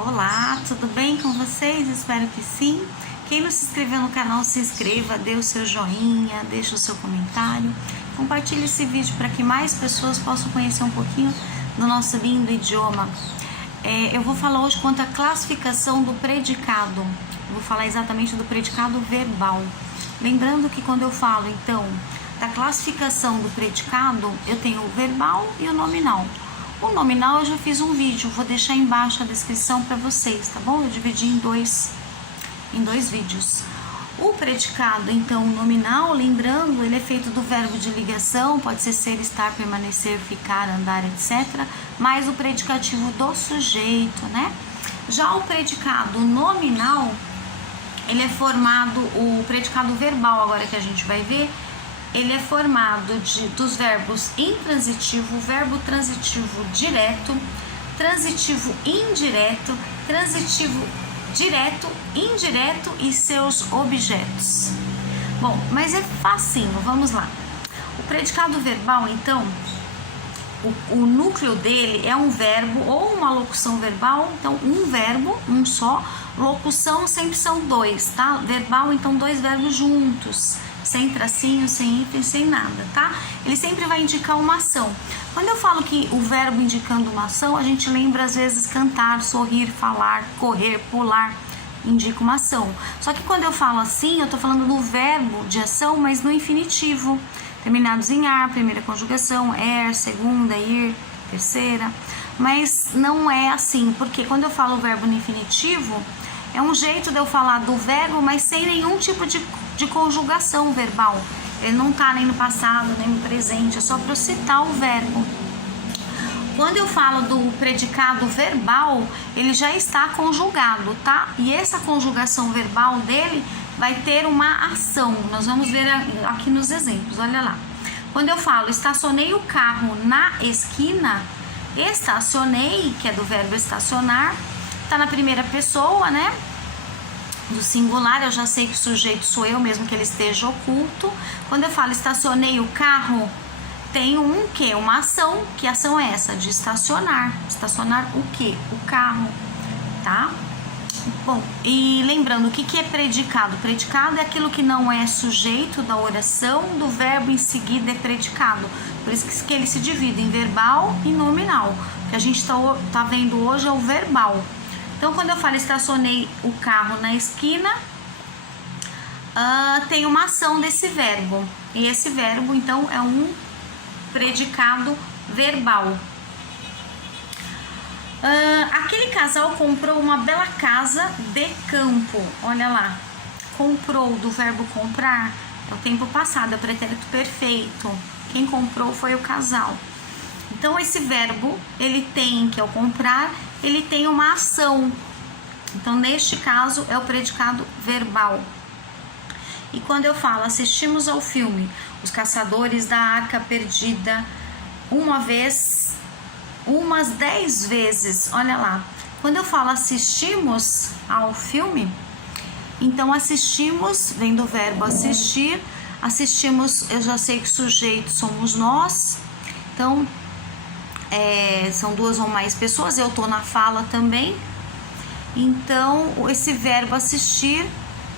Olá, tudo bem com vocês? Espero que sim. Quem não se inscreveu no canal, se inscreva, dê o seu joinha, deixe o seu comentário. Compartilhe esse vídeo para que mais pessoas possam conhecer um pouquinho do nosso lindo idioma. Eu vou falar hoje quanto à classificação do predicado. Vou falar exatamente do predicado verbal. Lembrando que quando eu falo, então, da classificação do predicado, eu tenho o verbal e o nominal. O nominal eu já fiz um vídeo, vou deixar embaixo a descrição para vocês, tá bom? Eu dividi em dois vídeos. O predicado, então, nominal, lembrando, ele é feito do verbo de ligação, pode ser, estar, permanecer, ficar, andar, etc. Mais o predicativo do sujeito, né? Já o predicado nominal, ele é formado, o predicado verbal, agora que a gente vai ver, ele é formado dos verbos intransitivo, verbo transitivo direto, transitivo indireto, transitivo direto, indireto e seus objetos. Bom, mas é facinho, vamos lá. O predicado verbal, então, o núcleo dele é um verbo ou uma locução verbal, então um verbo, um só, locução sempre são dois, tá? Verbal, então dois verbos juntos, sem tracinho, sem hífen, sem nada, tá? Ele sempre vai indicar uma ação. Quando eu falo que o verbo indicando uma ação, a gente lembra às vezes cantar, sorrir, falar, correr, pular, indica uma ação. Só que quando eu falo assim, eu tô falando do verbo de ação, mas no infinitivo, terminados em ar, primeira conjugação, segunda, ir, terceira. Mas não é assim, porque quando eu falo o verbo no infinitivo, é um jeito de eu falar do verbo, mas sem nenhum tipo de conjugação verbal. Ele não tá nem no passado, nem no presente, é só para eu citar o verbo. Quando eu falo do predicado verbal, ele já está conjugado, tá? E essa conjugação verbal dele vai ter uma ação. Nós vamos ver aqui nos exemplos, olha lá. Quando eu falo estacionei o carro na esquina, estacionei, que é do verbo estacionar, tá na primeira pessoa, né? Do singular, eu já sei que o sujeito sou eu, mesmo que ele esteja oculto. Quando eu falo estacionei o carro, tem um quê? Uma ação. Que ação é essa? De estacionar. Estacionar o quê? O carro, tá? Bom, e lembrando, o que é predicado? Predicado é aquilo que não é sujeito da oração, do verbo em seguida é predicado. Por isso que ele se divide em verbal e nominal. O que a gente tá vendo hoje é o verbal. Então, quando eu falo estacionei o carro na esquina, tem uma ação desse verbo. E esse verbo, então, é um predicado verbal. Aquele casal comprou uma bela casa de campo. Olha lá. Comprou, do verbo comprar, é o tempo passado, é o pretérito perfeito. Quem comprou foi o casal. Então, esse verbo, ele tem, que é o comprar, ele tem uma ação. Então, neste caso, é o predicado verbal. E quando eu falo, assistimos ao filme Os Caçadores da Arca Perdida, uma vez, umas 10 vezes, olha lá. Quando eu falo assistimos ao filme, então assistimos, vem do verbo assistir, assistimos, eu já sei que sujeito somos nós, então são duas ou mais pessoas, eu tô na fala também. Então, esse verbo assistir,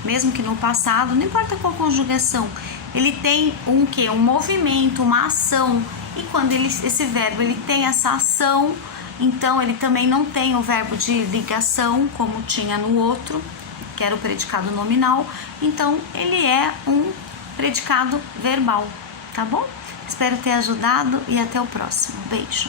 mesmo que no passado, não importa qual conjugação, ele tem um quê? Um movimento, uma ação. E quando esse verbo ele tem essa ação, então ele também não tem o verbo de ligação, como tinha no outro, que era o predicado nominal. Então, ele é um predicado verbal, tá bom? Espero ter ajudado e até o próximo. Beijo!